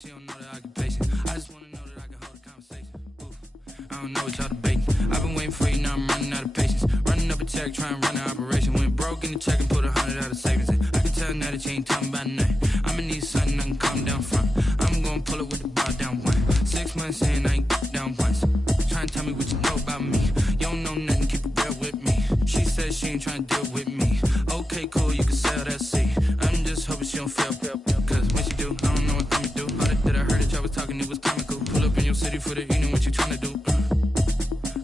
She don't know that I can pace it. I just wanna know that I can hold a conversation. Oof. I don't know what y'all debating. I've been waiting for you, now I'm running out of patience. Running up a check, trying to run an operation. Went broke in the check and put 100 out of savings in. I can tell now that you ain't talking about nothing. I'ma need something I can calm down from. I'm gonna pull it with the bar down one. 6 months in, I ain't down once. Trying to tell me what you know about me. You don't know nothing, keep it real with me. She says she ain't trying to deal with me. Okay, cool, you can sell that seat. I'm just hoping she don't fail. Cause when she do, I don't know what I'ma do. All that I heard that y'all was talking, it was comical. Pull up in your city for the evening, what you tryna do?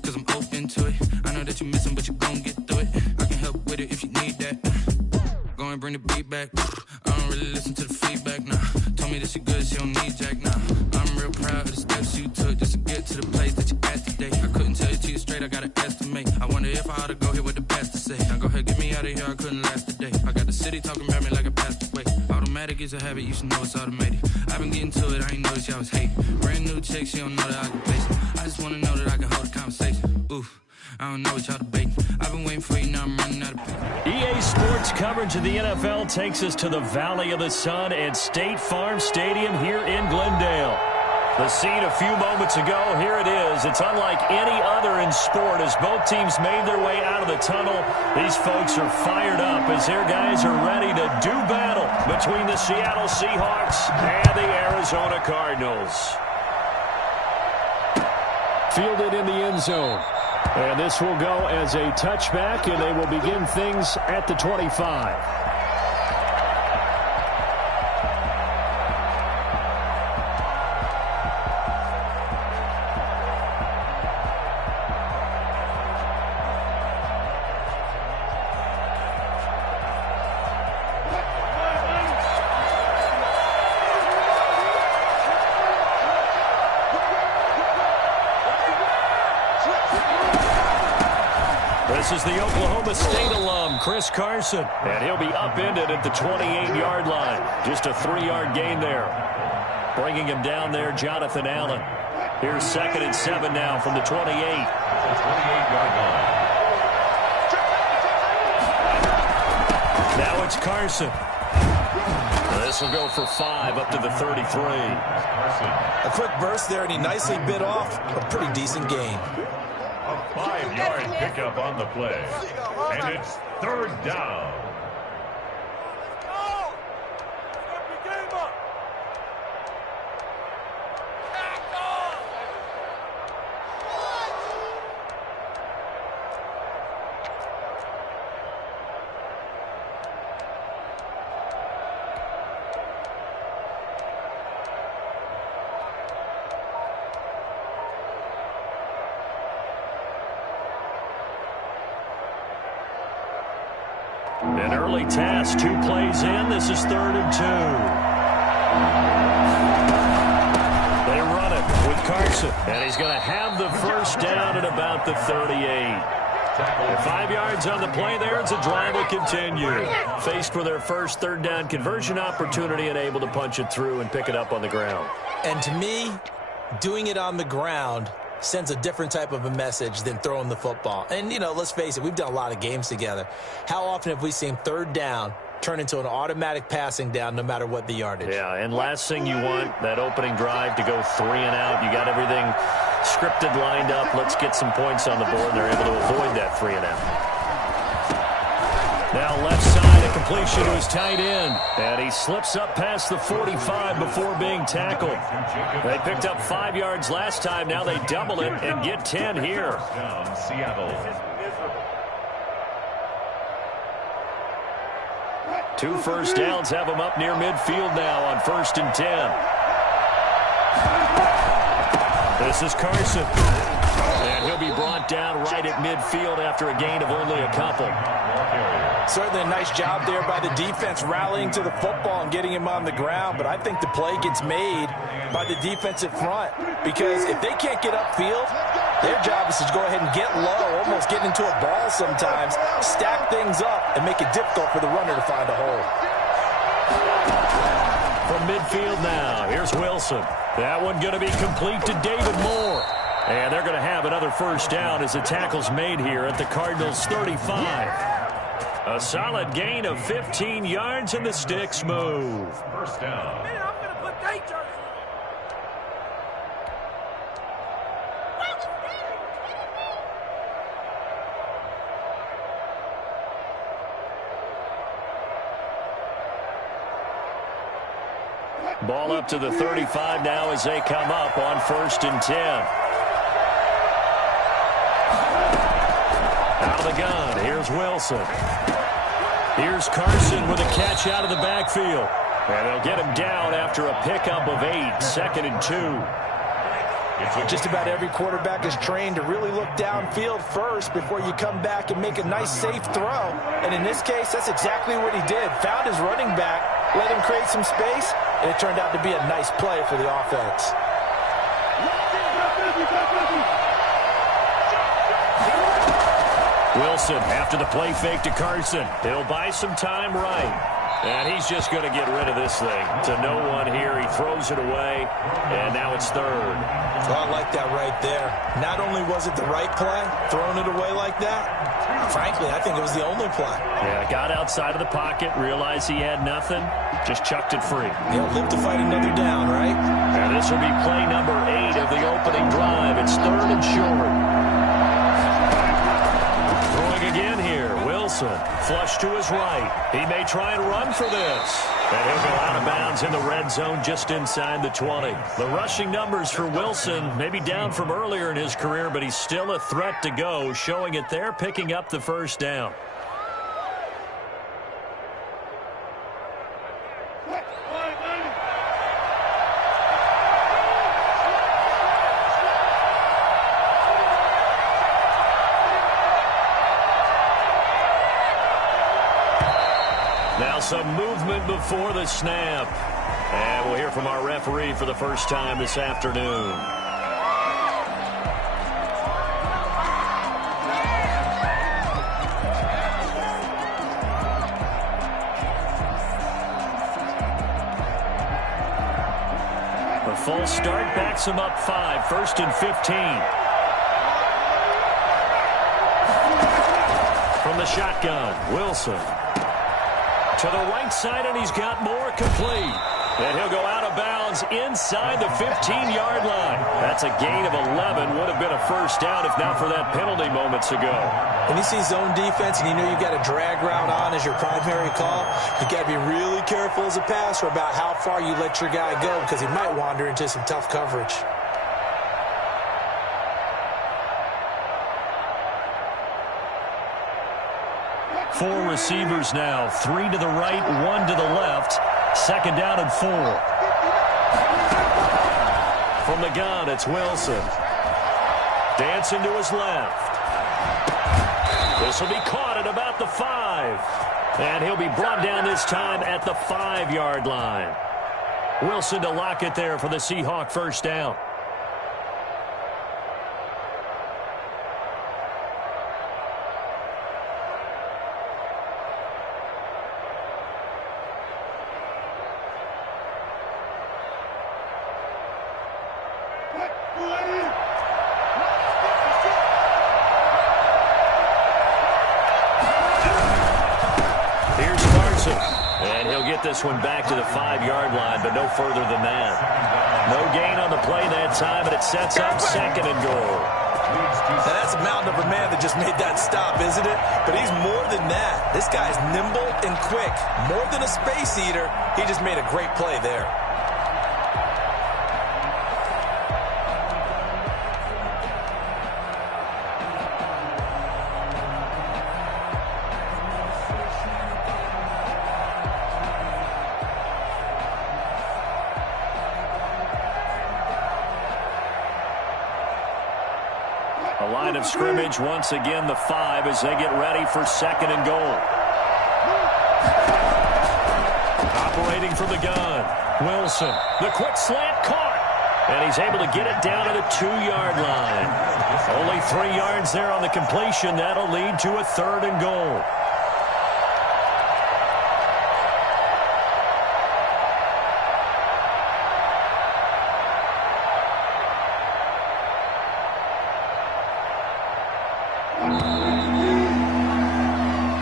Cause I'm open to it. I know that you missing, but you gon' get through it. I can help with it if you need that. Go and bring the beat back. I don't really listen to the feedback, nah. Told me that she good, she don't need jack, nah. I'm real proud of the steps you took just to get to the place that you at today. I couldn't tell you to you straight, I gotta estimate. I wonder if I ought to go here with the best to say. Now go ahead, get me out of here, I couldn't last a day. I got the city talking about me like a passed away. Automatic is a habit, you should know it's automated. I've been getting to it, I ain't noticed y'all was hating. Brand new chick, she don't know that I can face it. I just wanna know that I can hold a conversation. Oof. I don't know what y'all debating. I've been waiting for you, now I'm running out of patience. EA Sports coverage of the NFL takes us to the Valley of the Sun at State Farm Stadium here in Glendale. The scene a few moments ago, here it is. It's unlike any other in sport as both teams made their way out of the tunnel. These folks are fired up as their guys are ready to do battle between the Seattle Seahawks and the Arizona Cardinals. Fielded in the end zone. And this will go as a touchback, and they will begin things at the 25. This is the Oklahoma State alum, Chris Carson. And he'll be upended at the 28-yard line. Just a 3-yard gain there. Bringing him down there, Jonathan Allen. Here's 2nd and 7 now from the 28. The 28-yard line. Now it's Carson. This will go for 5 up to the 33. A quick burst there, and he nicely bit off a pretty decent gain. A 5-yard pickup on the play. And it's 3rd down. An early task, 2 plays in. This is 3rd and 2. They run it with Carson, and he's going to have the first down at about the 38. 5 yards on the play there as the drive will continue. Faced with their first 3rd down conversion opportunity and able to punch it through and pick it up on the ground. And to me, doing it on the ground sends a different type of a message than throwing the football. And, you know, let's face it, we've done a lot of games together. How often have we seen 3rd down turn into an automatic passing down no matter what the yardage? Yeah, and last thing you want, that opening drive to go 3 and out. You got everything scripted, lined up. Let's get some points on the board, and they're able to avoid that 3 and out. Now left side, a completion to his tight end. And he slips up past the 45 before being tackled. They picked up 5 yards last time. Now they double it and get 10 here. Seattle. 2 first downs have him up near midfield now on 1st and 10. This is Carson. And he'll be brought down right at midfield after a gain of only a couple. Certainly a nice job there by the defense rallying to the football and getting him on the ground, but I think the play gets made by the defensive front because if they can't get upfield, their job is to go ahead and get low, almost get into a ball sometimes, stack things up, and make it difficult for the runner to find a hole. From midfield now, here's Wilson. That one going to be complete to David Moore. And they're going to have another first down as the tackle's made here at the Cardinals' 35. A solid gain of 15 yards, and the sticks move. First down. Ball up to the 35 now as they come up on 1st and 10. Out of the gun, here's Wilson. Here's Carson with a catch out of the backfield. And they'll get him down after a pickup of 8, 2nd and 2. Just about every quarterback is trained to really look downfield first before you come back and make a nice, safe throw. And in this case, that's exactly what he did. Found his running back, let him create some space, and it turned out to be a nice play for the offense. Wilson after the play fake to Carson. He'll buy some time right. And he's just going to get rid of this thing to no one here. He throws it away, and now it's 3rd. Well, I like that right there. Not only was it the right play, throwing it away like that, frankly, I think it was the only play. Yeah, got outside of the pocket, realized he had nothing, just chucked it free. He'll live to fight another down, right? And this will be play number 8 of the opening drive. It's 3rd and short. Throwing again here, Wilson. Flush to his right. He may try and run for this. And he'll go out of bounds in the red zone just inside the 20. The rushing numbers for Wilson may be down from earlier in his career, but he's still a threat to go, showing it there, picking up the 1st down. Now some movement before the snap. And we'll hear from our referee for the first time this afternoon. The full start backs him up 5, 1st and 15. From the shotgun, Wilson. To the right side, and he's got more complete. And he'll go out of bounds inside the 15-yard line. That's a gain of 11. Would have been a 1st down if not for that penalty moments ago. When you see zone defense and you know you've got a drag route on as your primary call, you've got to be really careful as a passer about how far you let your guy go because he might wander into some tough coverage. Four receivers now, 3 to the right, 1 to the left. 2nd down and 4. From the gun, it's Wilson. Dancing to his left. This will be caught at about the 5. And he'll be brought down this time at the 5-yard line. Wilson to lock it there for the Seahawk 1st down. This one back to the 5-yard line, but no further than that. No gain on the play that time, and it sets up 2nd and goal. Now that's a mountain of a man that just made that stop, isn't it? But he's more than that. This guy's nimble and quick. More than a space eater, he just made a great play there. A line of scrimmage, once again the 5 as they get ready for 2nd and goal. Operating from the gun, Wilson. The quick slant caught. And he's able to get it down to the 2-yard line. Only 3 yards there on the completion. That'll lead to a 3rd and goal.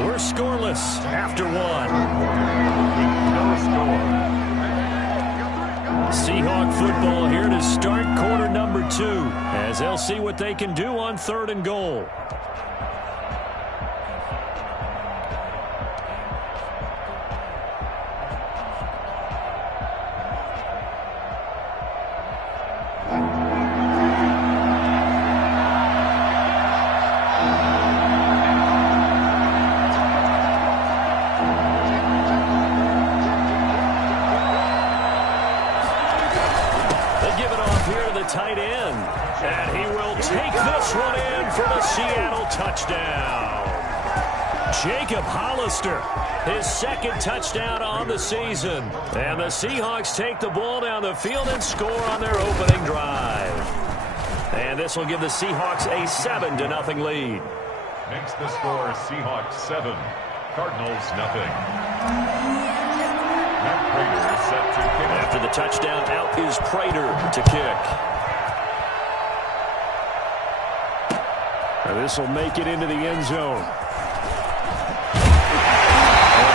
We're scoreless after 1. No score. Seahawk football here to start quarter number 2 as they'll see what they can do on 3rd and goal. They give it off here to the tight end. And he will take this one in for the Seattle touchdown. Jacob Hollister, his second touchdown on the season. And the Seahawks take the ball down the field and score on their opening drive. And this will give the Seahawks a 7-0 lead. Makes the score Seahawks 7, Cardinals 0. Matt Prater is set to kick. After the touchdown, out is Prater to kick. And this will make it into the end zone.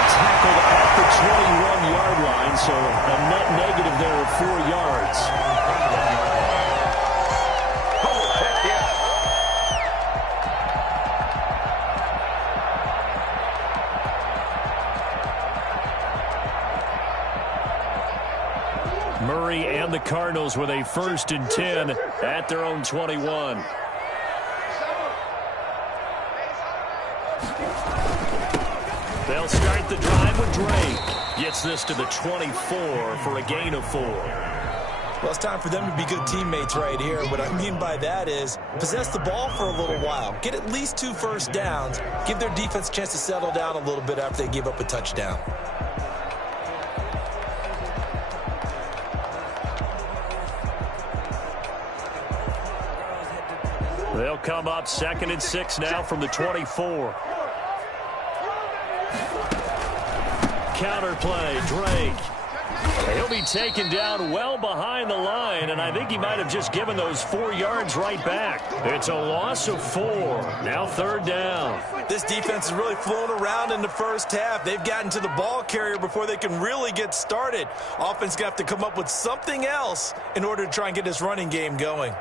Tackled at the 21-yard line, so a net negative there of 4 yards. Murray and the Cardinals with a 1st and 10 at their own 21. They'll start the drive with Drake. Gets this to the 24 for a gain of 4. Well, it's time for them to be good teammates right here. What I mean by that is possess the ball for a little while. Get at least 2 first downs. Give their defense a chance to settle down a little bit after they give up a touchdown. They'll come up 2nd and 6 now from the 24. Counterplay, Drake. He'll be taken down well behind the line, and I think he might have just given those 4 yards right back. It's a loss of 4. Now 3rd down. This defense is really flown around in the first half. They've gotten to the ball carrier before they can really get started. Offense going to have to come up with something else in order to try and get this running game going.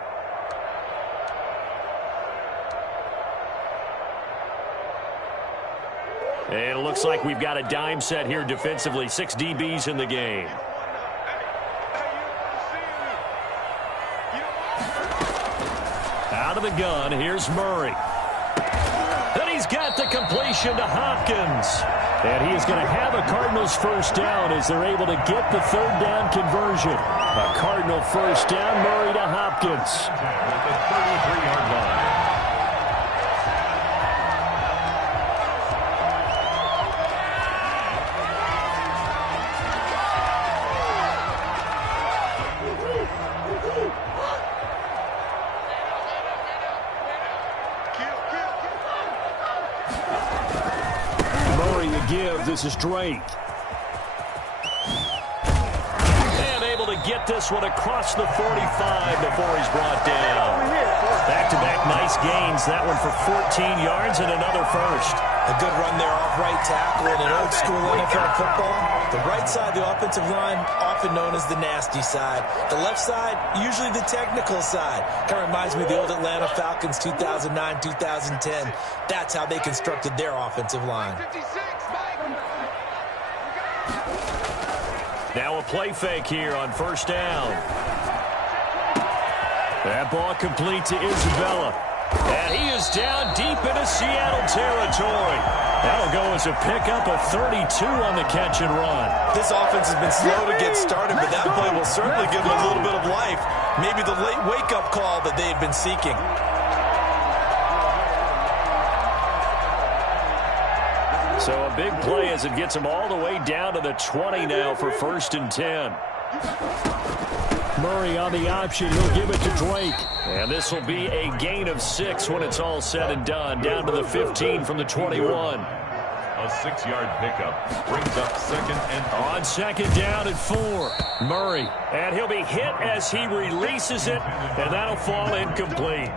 And it looks like we've got a dime set here defensively. 6 DBs in the game. Out of the gun, here's Murray. And he's got the completion to Hopkins. And he is going to have a Cardinals 1st down as they're able to get the 3rd down conversion. A Cardinal 1st down, Murray to Hopkins. At the 33-yard line. This is Drake. And able to get this one across the 45 before he's brought down. Back-to-back nice gains. That one for 14 yards and another 1st. A good run there off right tackle in an old-school NFL football. The right side, the offensive line, often known as the nasty side. The left side, usually the technical side. Kind of reminds me of the old Atlanta Falcons 2009, 2010. That's how they constructed their offensive line. Now a play fake here on 1st down. That ball complete to Isabella. And he is down deep into Seattle territory. That'll go as a pickup of 32 on the catch and run. This offense has been slow to get started, but that play will certainly give them a little bit of life. Maybe the late wake-up call that they had been seeking. So a big play as it gets him all the way down to the 20 now for 1st and 10. Murray on the option. He'll give it to Drake. And this will be a gain of 6 when it's all said and done. Down to the 15 from the 21. A 6-yard pickup brings up 2nd and 4. On 2nd down at 4. Murray. And he'll be hit as he releases it. And that'll fall incomplete.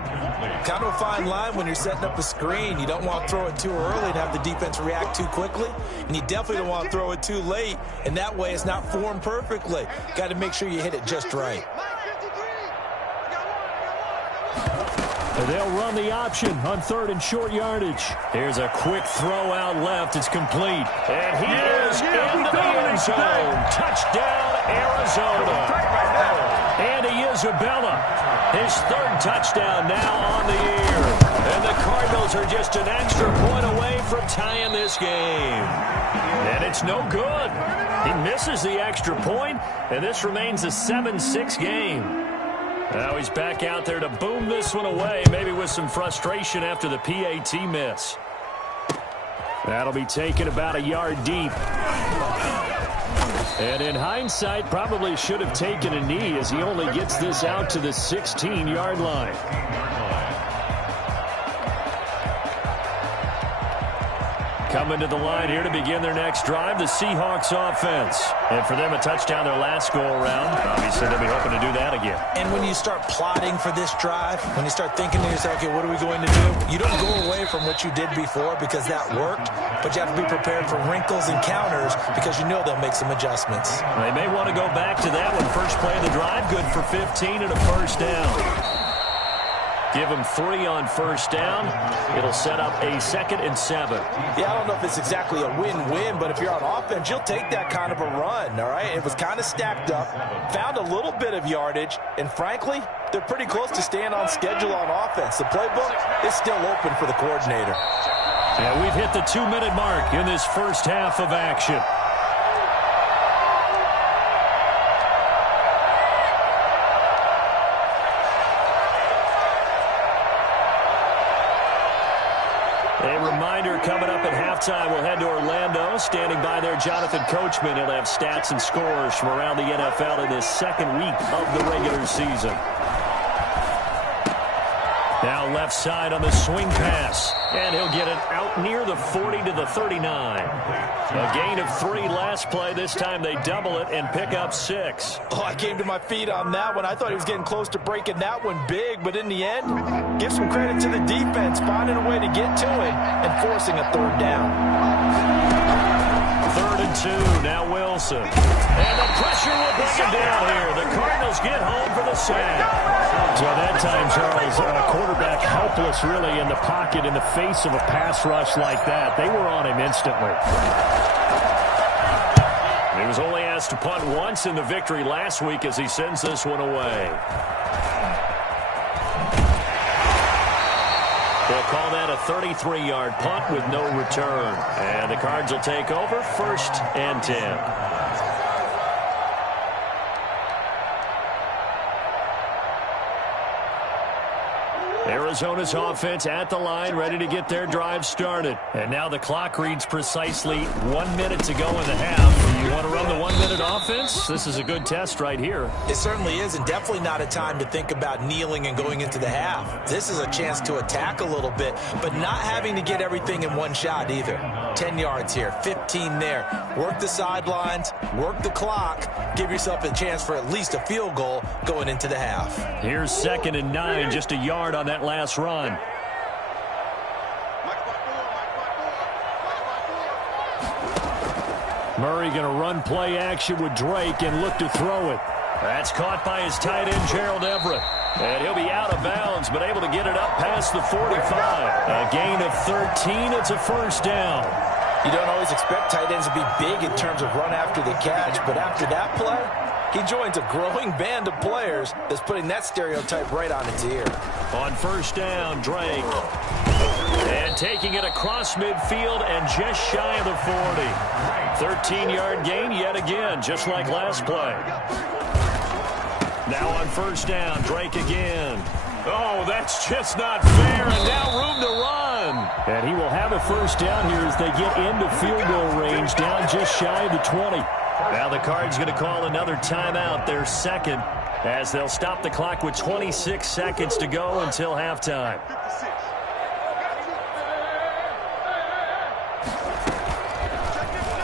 Kind of a fine line when you're setting up a screen. You don't want to throw it too early and have the defense react too quickly. And you definitely don't want to throw it too late. And that way it's not formed perfectly. Got to make sure you hit it just right. They'll run the option on 3rd and short yardage. Here's a quick throw out left. It's complete. And he is into the end zone. Touchdown, Arizona. Andy Isabella, his 3rd touchdown now on the year. And the Cardinals are just an extra point away from tying this game. And it's no good. He misses the extra point, and this remains a 7-6 game. Now he's back out there to boom this one away, maybe with some frustration after the PAT miss. That'll be taken about a yard deep. And in hindsight, probably should have taken a knee as he only gets this out to the 16-yard line. Coming to the line here to begin their next drive, the Seahawks offense. And for them, a touchdown their last go-around. Obviously, they'll be hoping to do that again. And when you start plotting for this drive, when you start thinking to yourself, okay, what are we going to do? You don't go away from what you did before because that worked, but you have to be prepared for wrinkles and counters because you know they'll make some adjustments. They may want to go back to that one. First play of the drive, good for 15 and a first down. Give them 3 on first down. It'll set up a 2nd and 7. Yeah, I don't know if it's exactly a win-win, but if you're on offense, you'll take that kind of a run, all right? It was kind of stacked up, found a little bit of yardage, and frankly, they're pretty close to staying on schedule on offense. The playbook is still open for the coordinator. Yeah, we've hit the 2-minute mark in this first half of action. Coming up at halftime, we'll head to Orlando. Standing by there, Jonathan Coachman. He'll have stats and scores from around the NFL in this second week of the regular season. Now left side on the swing pass. And he'll get it out near the 40 to the 39. A gain of 3 last play. This time they double it and pick up 6. Oh, I came to my feet on that one. I thought he was getting close to breaking that one big, but in the end, give some credit to the defense, finding a way to get to it and forcing a 3rd down. 3rd and 2, now Wilson. And the pressure will bring him down here. The Cardinals get home for the sack. So that time, Charles, quarterback helpless really in the pocket in the face of a pass rush like that. They were on him instantly. He was only asked to punt once in the victory last week as he sends this one away. They'll call that a 33-yard punt with no return. And the Cards will take over 1st and 10. Arizona's offense at the line, ready to get their drive started. And now the clock reads precisely 1 minute to go in the half. You want to run the 1-minute offense? This is a good test right here. It certainly is, and definitely not a time to think about kneeling and going into the half. This is a chance to attack a little bit, but not having to get everything in one shot either. 10 yards here, 15 there. Work the sidelines, work the clock, give yourself a chance for at least a field goal going into the half. Here's 2nd and 9, just a yard on that last run. Murray going to run play action with Drake and look to throw it. That's caught by his tight end, Gerald Everett. And he'll be out of bounds, but able to get it up past the 45. A gain of 13. It's a first down. You don't always expect tight ends to be big in terms of run after the catch, but after that play, he joins a growing band of players that's putting that stereotype right on its ear. On first down, Drake. And taking it across midfield and just shy of the 40. 13-yard gain yet again, just like last play. Now on first down, Drake again. Oh, that's just not fair, and now room to run. And he will have a first down here as they get into field goal range, down just shy of the 20. Now the Cards going to call another timeout, their 2nd, as they'll stop the clock with 26 seconds to go until halftime.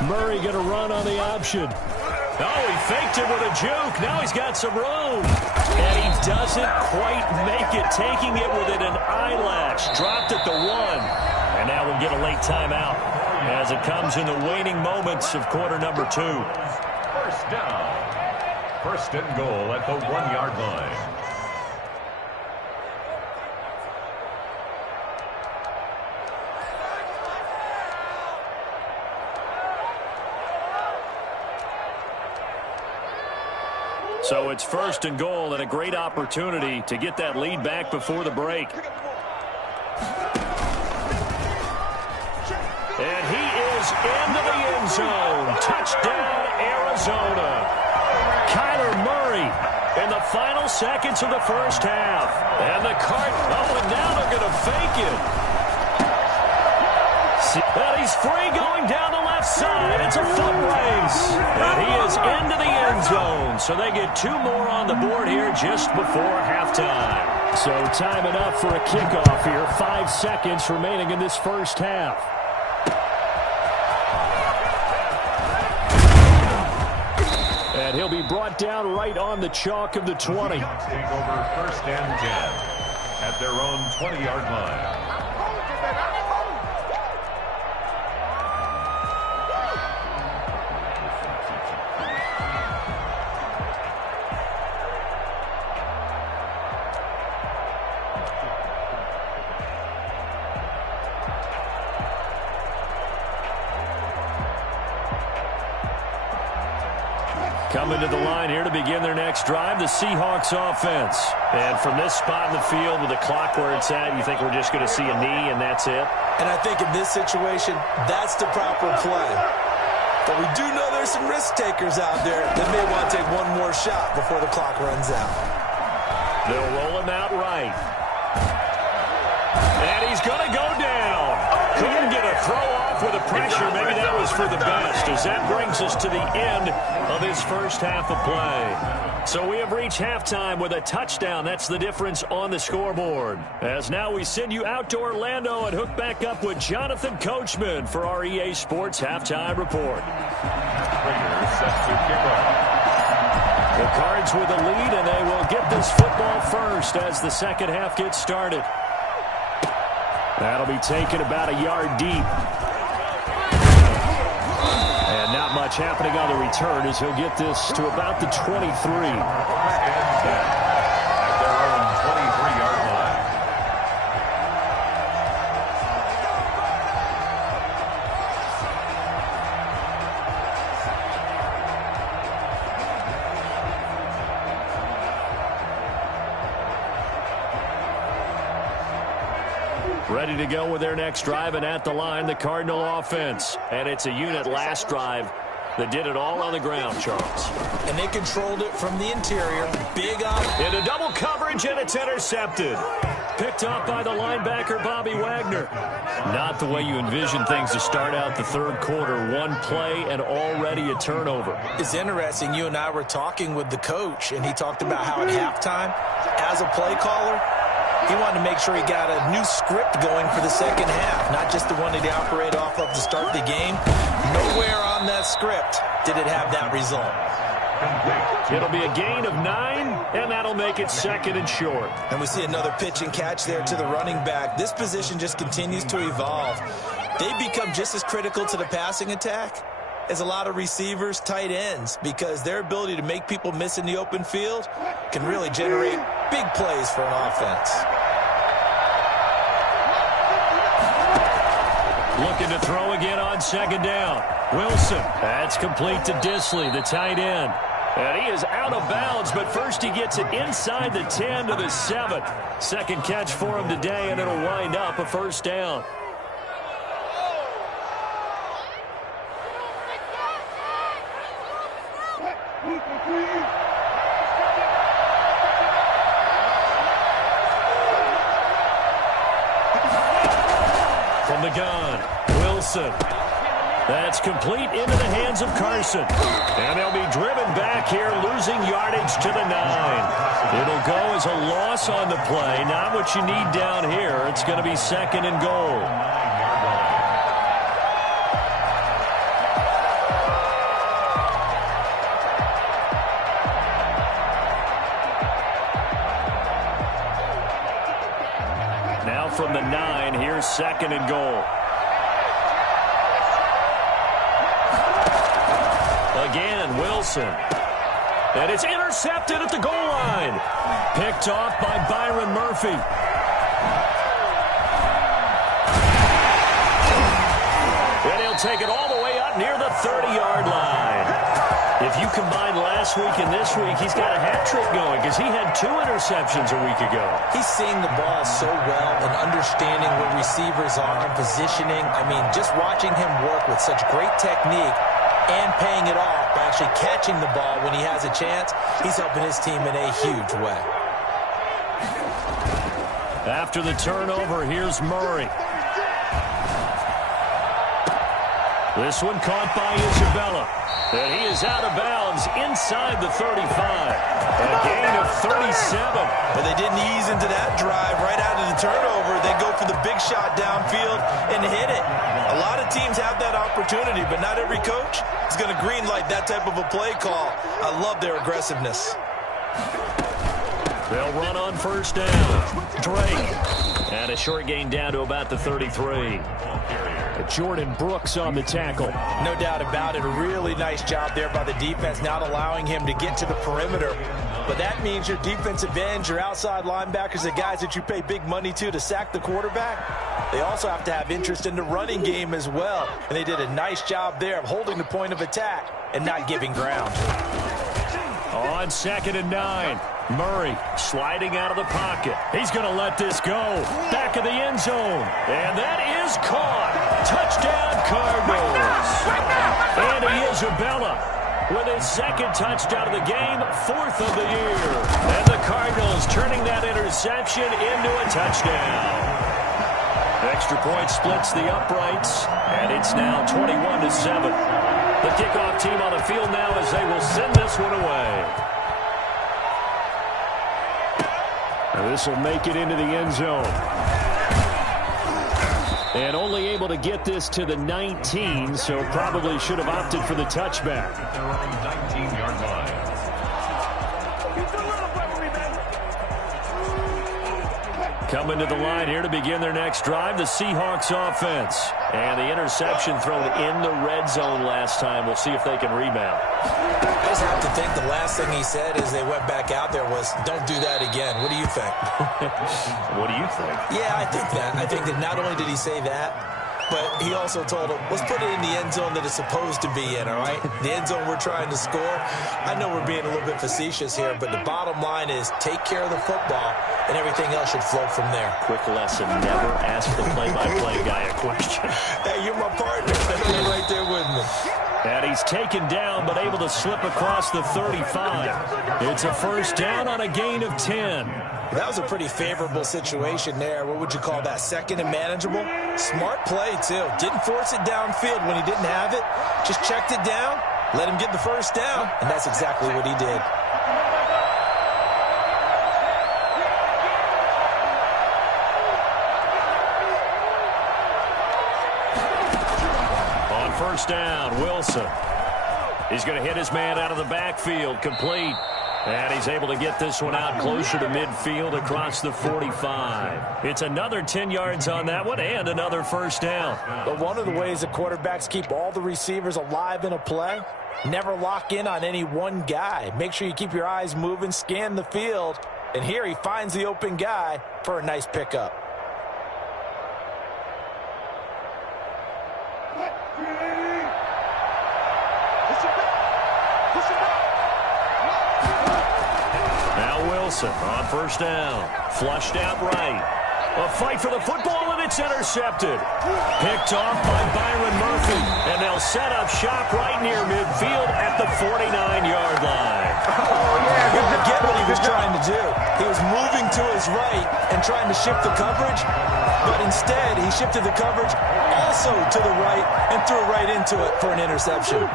Murray going to run on the option. Oh, he faked it with a juke. Now he's got some room. And he doesn't quite make it, taking it with an eyelash. Dropped at the 1. And now we'll get a late timeout as it comes in the waning moments of quarter number 2. First down. 1st and goal at the 1-yard line. So it's 1st and goal and a great opportunity to get that lead back before the break. And he is into the end zone. Touchdown, Arizona. Kyler Murray in the final seconds of the first half. And the and now they're going to fake it. And he's free going down the left side. It's a foot race. And he is into the end zone. So they get 2 more on the board here just before halftime. So time enough for a kickoff here. 5 seconds remaining in this first half. And he'll be brought down right on the chalk of the 20. Take over first and 10 at their own 20-yard line. Coming to the line here to begin their next drive, the Seahawks offense. And from this spot in the field with the clock where it's at, you think we're just going to see a knee and that's it? And I think in this situation, that's the proper play. But we do know there's some risk takers out there that may want to take one more shot before the clock runs out. They'll roll him out right. And he's going to go down. Couldn't get a throw off with the pressure. Maybe that was for the best, as that brings us to the end of his first half of play. So we have reached halftime with a touchdown. That's the difference on the scoreboard. As now we send you out to Orlando and hook back up with Jonathan Coachman for our EA Sports Halftime Report. Set to kick off. The Cards with a lead, and they will get this football first as the second half gets started. That'll be taken about a yard deep. And not much happening on the return as he'll get this to about the 23. At their own 23-yard line. Ready to go with their next drive, and at the line, the Cardinal offense. And it's a unit last drive that did it all on the ground, Charles. And they controlled it from the interior. Big up. Into double coverage, and it's intercepted. Picked up by the linebacker, Bobby Wagner. Not the way you envision things to start out the third quarter. One play and already a turnover. It's interesting. You and I were talking with the coach, and he talked about how at halftime, as a play caller, he wanted to make sure he got a new script going for the second half, not just the one that he operated off of to start the game. Nowhere on that script did it have that result. It'll be a gain of 9, and that'll make it second and short. And we see another pitch and catch there to the running back. This position just continues to evolve. They become just as critical to the passing attack as a lot of receivers, tight ends, because their ability to make people miss in the open field can really generate big plays for an offense. Looking to throw again on second down. Wilson. That's complete to Disley, the tight end. And he is out of bounds, but first he gets it inside the 10 to the 7. Second catch for him today, and it'll wind up a first down. From the gun, Wilson. That's complete into the hands of Carson. And they'll be driven back here, losing yardage to the 9. It'll go as a loss on the play. Not what you need down here. It's going to be second and goal. Now from the 9, here's second and goal. Again, Wilson. And it's intercepted at the goal line. Picked off by Byron Murphy. And he'll take it all the way up near the 30-yard line. If you combine last week and this week, he's got a hat trick going because he had 2 interceptions a week ago. He's seeing the ball so well and understanding where receivers are and positioning. I mean, just watching him work with such great technique and paying it off by actually catching the ball when he has a chance. He's helping his team in a huge way. After the turnover, here's Murray. This one caught by Isabella. And he is out of bounds inside the 35. A gain of 37. Well, they didn't ease into that drive right out of the turnover. They go for the big shot downfield and hit it. A lot of teams have that opportunity, but not every coach is going to green light that type of a play call. I love their aggressiveness. They'll run on first down. Drake. And a short gain down to about the 33. Jordan Brooks on the tackle. No doubt about it. A really nice job there by the defense, not allowing him to get to the perimeter. But that means your defensive ends, your outside linebackers, the guys that you pay big money to sack the quarterback, they also have to have interest in the running game as well. And they did a nice job there of holding the point of attack and not giving ground. On 2nd and 9. Murray sliding out of the pocket. He's going to let this go. Back of the end zone. And that is caught. Touchdown, Cardinals. Andy Isabella with his 2nd touchdown of the game, 4th of the year. And the Cardinals turning that interception into a touchdown. Extra point splits the uprights, and it's now 21-7. The kickoff team on the field now as they will send this one away. This will make it into the end zone. And only able to get this to the 19, so probably should have opted for the touchback. 19-yard line. Coming to the line here to begin their next drive, the Seahawks offense. And the interception thrown in the red zone last time. We'll see if they can rebound. I just have to think the last thing he said as they went back out there was, don't do that again. What do you think? What do you think? Yeah, I think that. I think that not only did he say that, but he also told him, let's put it in the end zone that it's supposed to be in, all right? The end zone we're trying to score. I know we're being a little bit facetious here, but the bottom line is take care of the football, and everything else should flow from there. Quick lesson, never ask the play-by-play guy a question. Hey, you're my partner. I know you're right there with me. And he's taken down, but able to slip across the 35. It's a first down on a gain of 10. That was a pretty favorable situation there. What would you call that? 2nd and manageable? Smart play, too. Didn't force it downfield when he didn't have it. Just checked it down, let him get the first down, and that's exactly what he did. On first down, Wilson. He's going to hit his man out of the backfield, complete. And he's able to get this one out closer to midfield across the 45. It's another 10 yards on that one and another first down. But one of the ways the quarterbacks keep all the receivers alive in a play, never lock in on any one guy. Make sure you keep your eyes moving, scan the field. And here he finds the open guy for a nice pickup. Wilson on first down. Flushed out right. A fight for the football, and it's intercepted. Picked off by Byron Murphy, and they'll set up shop right near midfield at the 49-yard line. I get what he was trying to do. He was moving to his right and trying to shift the coverage, but instead he shifted the coverage also to the right and threw right into it for an interception.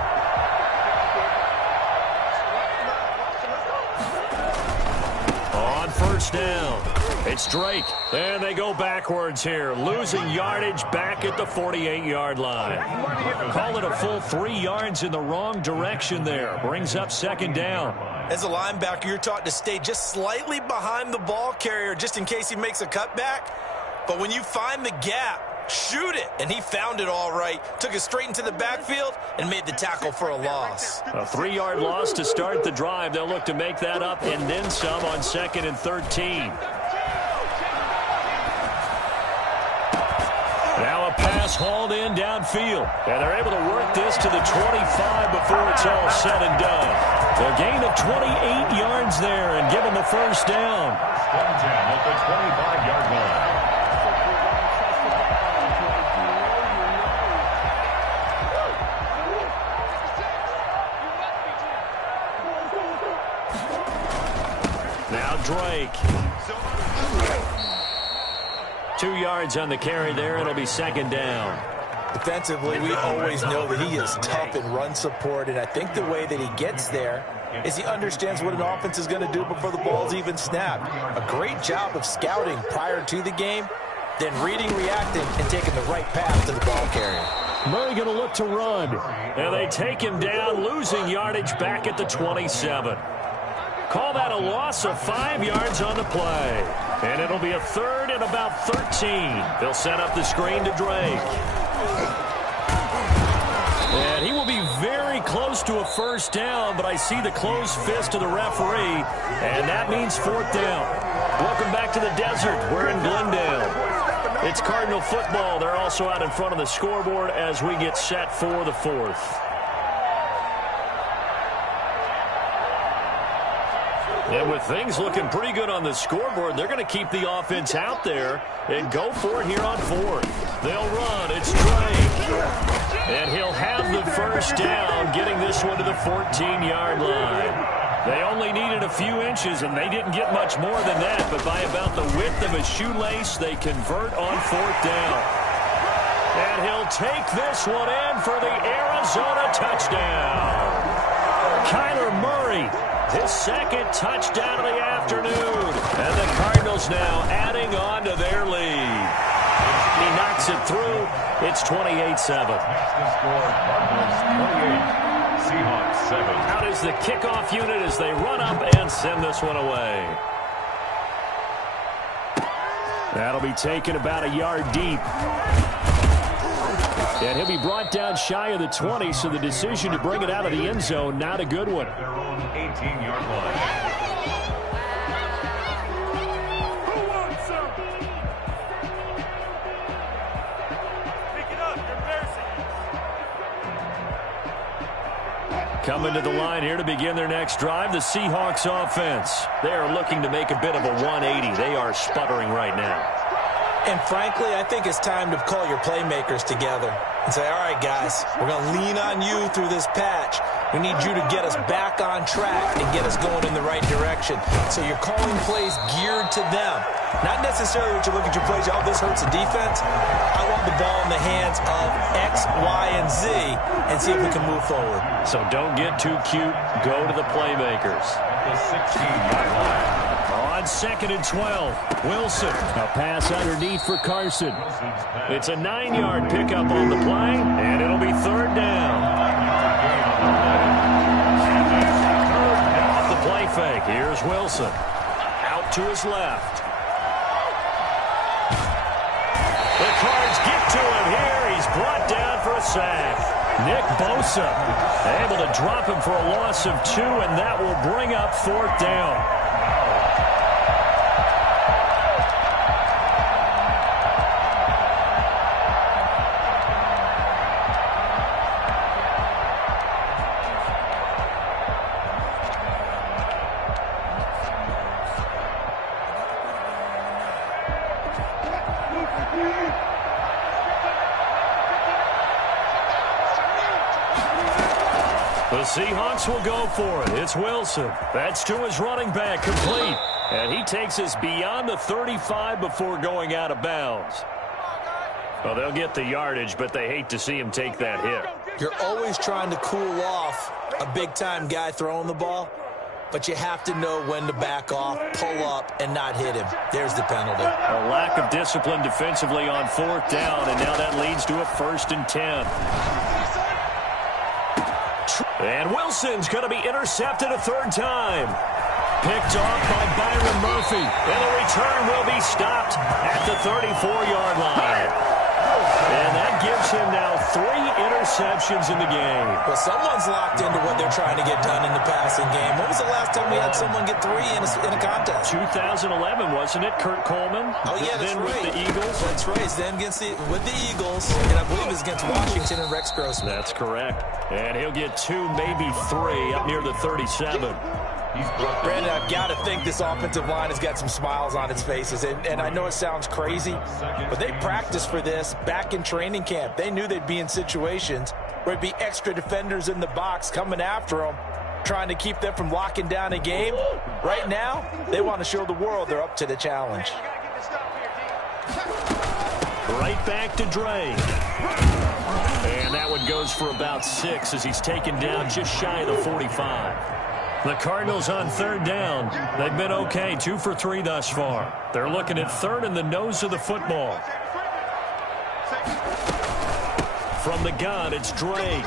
First down. It's Drake. And they go backwards here. Losing yardage back at the 48-yard line. Call it a full 3 yards in the wrong direction there. Brings up 2nd down. As a linebacker, you're taught to stay just slightly behind the ball carrier just in case he makes a cutback. But when you find the gap, shoot it. And he found it all right. Took it straight into the backfield and made the tackle for a loss. A 3-yard loss to start the drive. They'll look to make that up and then some on 2nd and 13. Now a pass hauled in downfield. And they're able to work this to the 25 before it's all said and done. A gain of 28 yards there and give them the first down. At the 25-yard line. Drake. 2 yards on the carry there. It'll be second down. Defensively, we always know that he is tough in run support, and I think the way that he gets there is he understands what an offense is going to do before the ball's even snapped. A great job of scouting prior to the game, then reading, reacting, and taking the right path to the ball carrier. Murray going to look to run. And they take him down, losing yardage back at the 27. Call that a loss of 5 yards on the play. And it'll be a third and about 13. They'll set up the screen to Drake. And he will be very close to a first down, but I see the closed fist of the referee, and that means fourth down. Welcome back to the desert. We're in Glendale. It's Cardinal football. They're also out in front of the scoreboard as we get set for the fourth. And with things looking pretty good on the scoreboard, they're going to keep the offense out there and go for it here on fourth. They'll run. It's Drake. And he'll have the first down, getting this one to the 14-yard line. They only needed a few inches, and they didn't get much more than that. But by about the width of a shoelace, they convert on fourth down. And he'll take this one in for the Arizona touchdown. Kyler Murray, his second touchdown of the afternoon. And the Cardinals now adding on to their lead. He knocks it through. It's 28-7. That's the score. Cardinals 28. Seahawks 7. Out is the kickoff unit as they run up and send this one away. That'll be taken about a yard deep. And he'll be brought down shy of the 20, so the decision to bring it out of the end zone, not a good one. Their own 18-yard line. Coming to the line here to begin their next drive, the Seahawks offense. They are looking to make a bit of a 180. They are sputtering right now. And frankly, I think it's time to call your playmakers together and say, all right, guys, we're going to lean on you through this patch. We need you to get us back on track and get us going in the right direction. So you're calling plays geared to them. Not necessarily what you look at your plays, oh, this hurts the defense. I want the ball in the hands of X, Y, and Z and see if we can move forward. So don't get too cute. Go to the playmakers. The 16-yard line. On 2nd and 12, Wilson. A pass underneath for Carson. It's a 9-yard pickup on the play, and it'll be third down. Off the play fake, here's Wilson. Out to his left. The Cards get to him here. He's brought down for a sack. Nick Bosa able to drop him for a loss of 2, and that will bring up fourth down. The Seahawks will go for it. It's Wilson. That's to his running back, complete. And he takes us beyond the 35 before going out of bounds. Well, they'll get the yardage, but they hate to see him take that hit. You're always trying to cool off a big-time guy throwing the ball, but you have to know when to back off, pull up, and not hit him. There's the penalty. A lack of discipline defensively on fourth down, and now that leads to a 1st and 10. And Wilson's going to be intercepted a third time. Picked off by Byron Murphy. And the return will be stopped at the 34-yard line. And that gives him now 3 interceptions in the game. Well, someone's locked into what they're trying to get done in the passing game. When was the last time we had someone get 3 in a contest? 2011, wasn't it? Kurt Coleman? Oh, yeah, that's then right. With the Eagles? That's right. Then with the Eagles, and I believe it's against Washington and Rex Grossman. That's correct. And he'll get 2, maybe 3 up near the 37. Brandon, I've got to think this offensive line has got some smiles on its faces. And I know it sounds crazy, but they practiced for this back in training camp. They knew they'd be in situations where it'd be extra defenders in the box coming after them. trying to keep them from locking down a game. Right now, they want to show the world they're up to the challenge. Right back to Drake. And that one goes for about 6 as he's taken down just shy of the 45. The Cardinals on third down. They've been okay, 2 for 3 thus far. They're looking at third in the nose of the football. From the gun, it's Drake.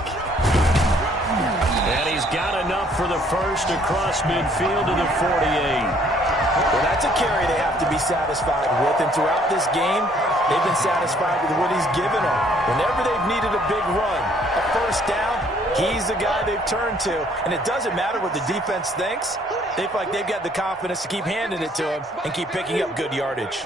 And he's got enough for the first across midfield to the 48. Well, that's a carry they have to be satisfied with. And throughout this game, they've been satisfied with what he's given them. Whenever they've needed a big run, a first down, he's the guy they've turned to. And it doesn't matter what the defense thinks. They feel like they've got the confidence to keep handing it to him and keep picking up good yardage.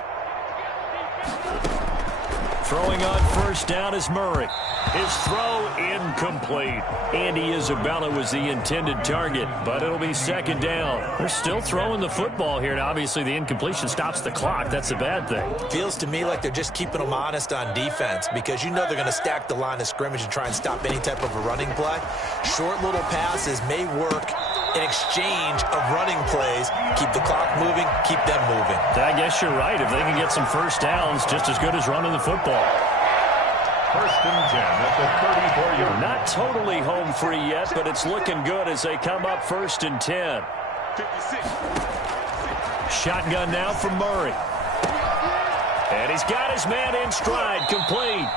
Throwing on first down is Murray. His throw incomplete. Andy Isabella was the intended target, but it'll be second down. They're still throwing the football here, and obviously the incompletion stops the clock. That's the bad thing. Feels to me like they're just keeping them honest on defense because you know they're going to stack the line of scrimmage and try and stop any type of a running play. Short little passes may work in exchange of running plays. Keep the clock moving, keep them moving. I guess you're right. If they can get some first downs, just as good as running the football. First and 10 at the 34-yard. Not totally home free yet, but it's looking good as they come up first and 10. 56. Shotgun now from Murray. And he's got his man in stride, complete.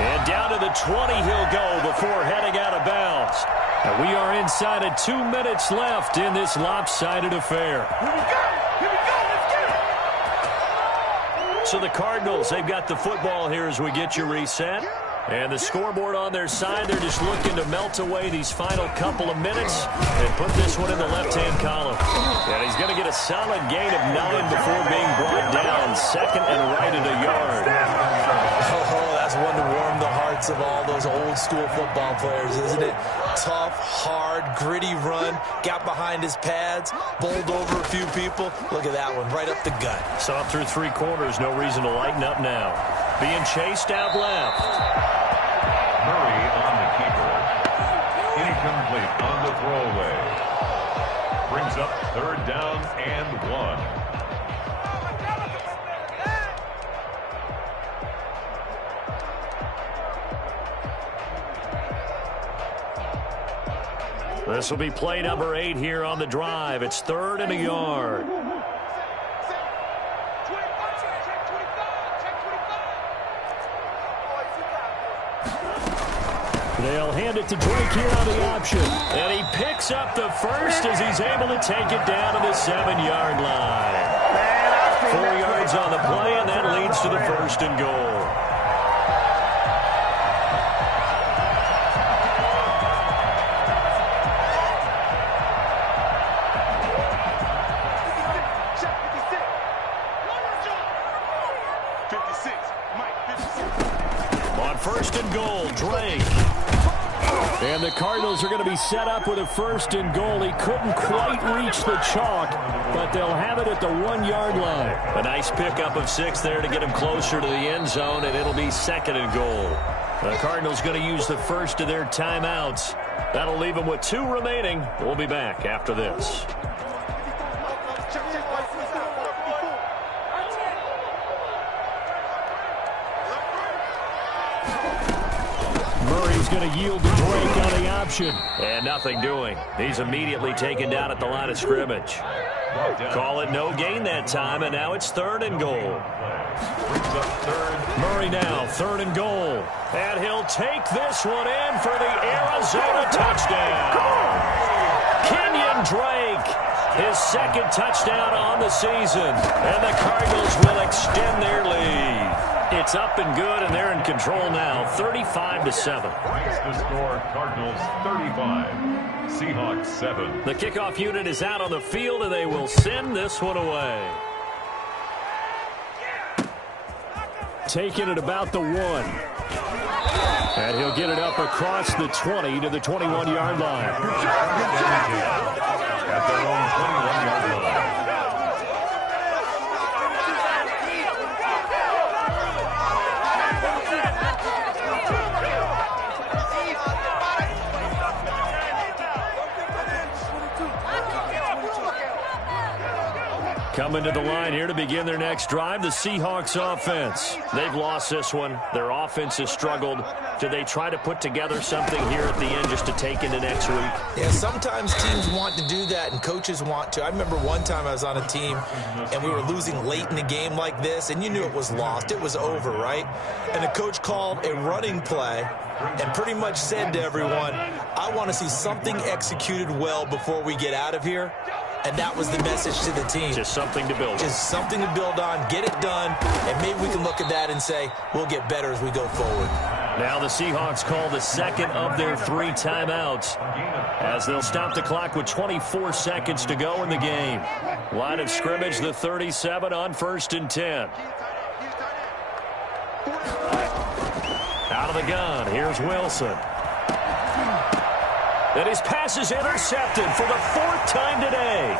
And down to the 20 he'll go before heading out of bounds. And we are inside of 2 minutes left in this lopsided affair. Here we go. Here we go. Let's get it. So the Cardinals, they've got the football here as we get you reset. And the scoreboard on their side, they're just looking to melt away these final couple of minutes and put this one in the left-hand column. And he's going to get a solid gain of 9 before being brought down. Second and right at a yard. Oh, that's one to warm the hearts of all those old-school football players, isn't it? Tough, hard, gritty run. Got behind his pads, bowled over a few people. Look at that one, right up the gut. Saw it through 3 quarters. No reason to lighten up now. Being chased out left. Murray on the keeper. Incomplete on the throwaway. Brings up third down and 1. This will be play number 8 here on the drive. It's third and a yard. They'll hand it to Drake here on the option. And he picks up the first as he's able to take it down to the 7-yard line. 4 yards on the play, and that leads to the first and goal. On first and goal, Drake. And the Cardinals are going to be set up with a first and goal. He couldn't quite reach the chalk, but they'll have it at the 1-yard line. A nice pickup of 6 there to get him closer to the end zone, and it'll be second and goal. The Cardinals going to use the first of their timeouts. That'll leave them with 2 remaining. We'll be back after this. Murray's going to yield to Drake on the option. And nothing doing. He's immediately taken down at the line of scrimmage. Call it no gain that time, and now it's third and goal. Murray now, third and goal. And he'll take this one in for the Arizona touchdown. Kenyon Drake, his second touchdown on the season. And the Cardinals will extend their lead. It's up and good, and they're in control now, 35-7. The score, Cardinals 35, Seahawks 7. The kickoff unit is out on the field, and they will send this one away. Taking it about the 1. And he'll get it up across the 20 to the 21-yard line. At their own 21-yard line. Coming to the line here to begin their next drive, the Seahawks offense. They've lost this one. Their offense has struggled. Do they try to put together something here at the end just to take into next week? Yeah, sometimes teams want to do that and coaches want to. I remember one time I was on a team and we were losing late in a game like this, and you knew it was lost. It was over, right? And the coach called a running play and pretty much said to everyone, I want to see something executed well before we get out of here. And that was the message to the team. Just something to build on. Just something to build on, get it done, and maybe we can look at that and say, we'll get better as we go forward. Now the Seahawks call the second of their 3 timeouts as they'll stop the clock with 24 seconds to go in the game. Line of scrimmage, the 37 on 1st and 10. Out of the gun, here's Wilson. And his pass is intercepted for the 4th time today.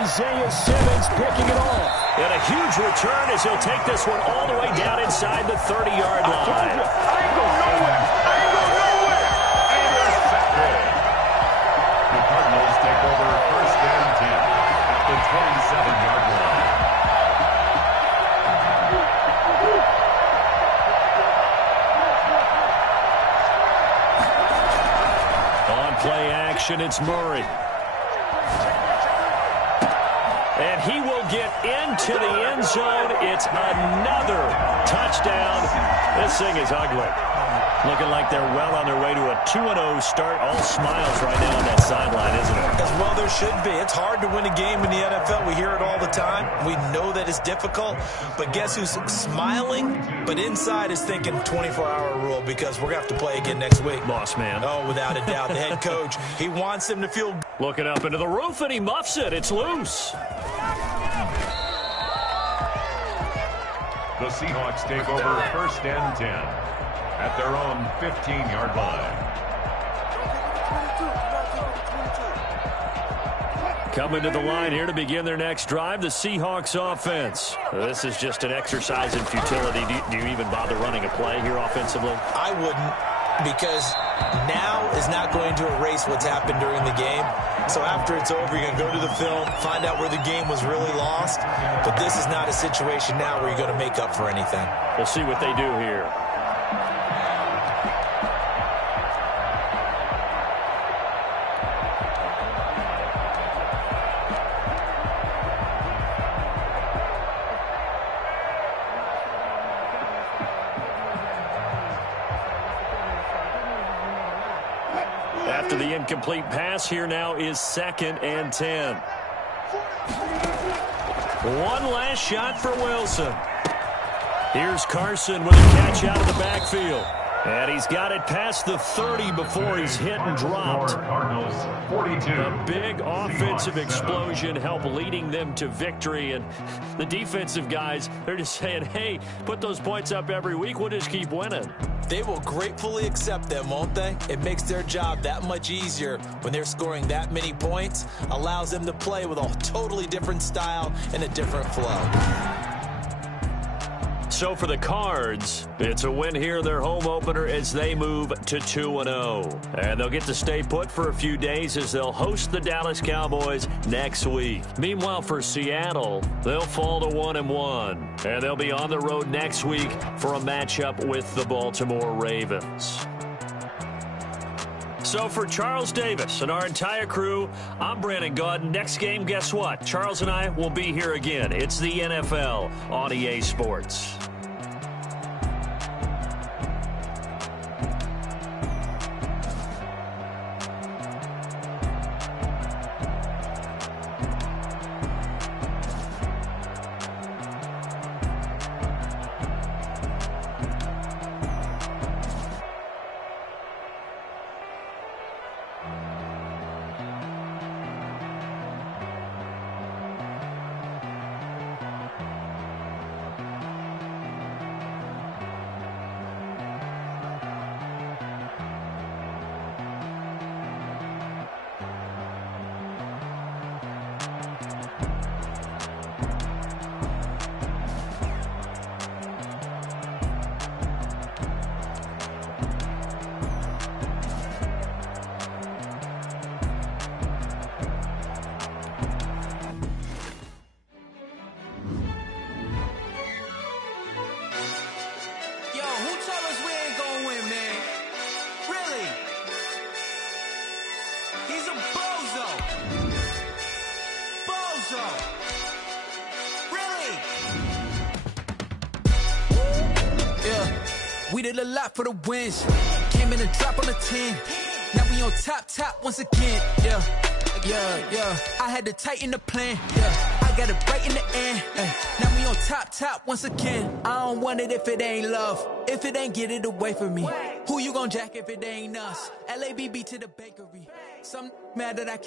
Isaiah Simmons picking it off. And a huge return as he'll take this one all the way down inside the 30-yard line. I ain't going nowhere. I ain't going nowhere. Intercepted. The Cardinals take over 1st and 10 at the 27-yard line. On play action, it's Murray. And he will get into the end zone. It's another touchdown. This thing is ugly. Looking like they're well on their way to a 2-0 start. All smiles right now on that sideline, isn't it? As well there should be. It's hard to win a game in the NFL. We hear it all the time. We know that it's difficult. But guess who's smiling? But inside is thinking 24-hour rule because we're going to have to play again next week. Boss man. Oh, without a doubt. The head coach, he wants them to feel. Looking up into the roof, and he muffs it. It's loose. The Seahawks take over 1st and 10 at their own 15-yard line. Coming to the line here to begin their next drive, the Seahawks offense. This is just an exercise in futility. Do you even bother running a play here offensively? I wouldn't, because now is not going to erase what's happened during the game. So after it's over, you're going to go to the film, find out where the game was really lost. But this is not a situation now where you're going to make up for anything. We'll see what they do here. After the incomplete pass, here now is 2nd and 10. One last shot for Wilson. Here's Carson with a catch out of the backfield. And he's got it past the 30 before he's hit and dropped. Cardinals 42. A big offensive explosion helped leading them to victory. And the defensive guys, they're just saying, hey, put those points up every week. We'll just keep winning. They will gratefully accept them, won't they? It makes their job that much easier when they're scoring that many points. Allows them to play with a totally different style and a different flow. So for the Cards, it's a win here in their home opener as they move to 2-0. And they'll get to stay put for a few days as they'll host the Dallas Cowboys next week. Meanwhile, for Seattle, they'll fall to 1-1. And they'll be on the road next week for a matchup with the Baltimore Ravens. So for Charles Davis and our entire crew, I'm Brandon Gaudin. Next game, guess what? Charles and I will be here again. It's the NFL on EA Sports. We did a lot for the wins. Came in a drop on a 10. Now we on top once again. Yeah. I had to tighten the plan. Yeah. I got it right in the end. Now we on top once again. I don't want it if it ain't love. If it ain't, get it away from me. Who you gon' jack if it ain't us? LABB to the bakery. Some mad that I can't.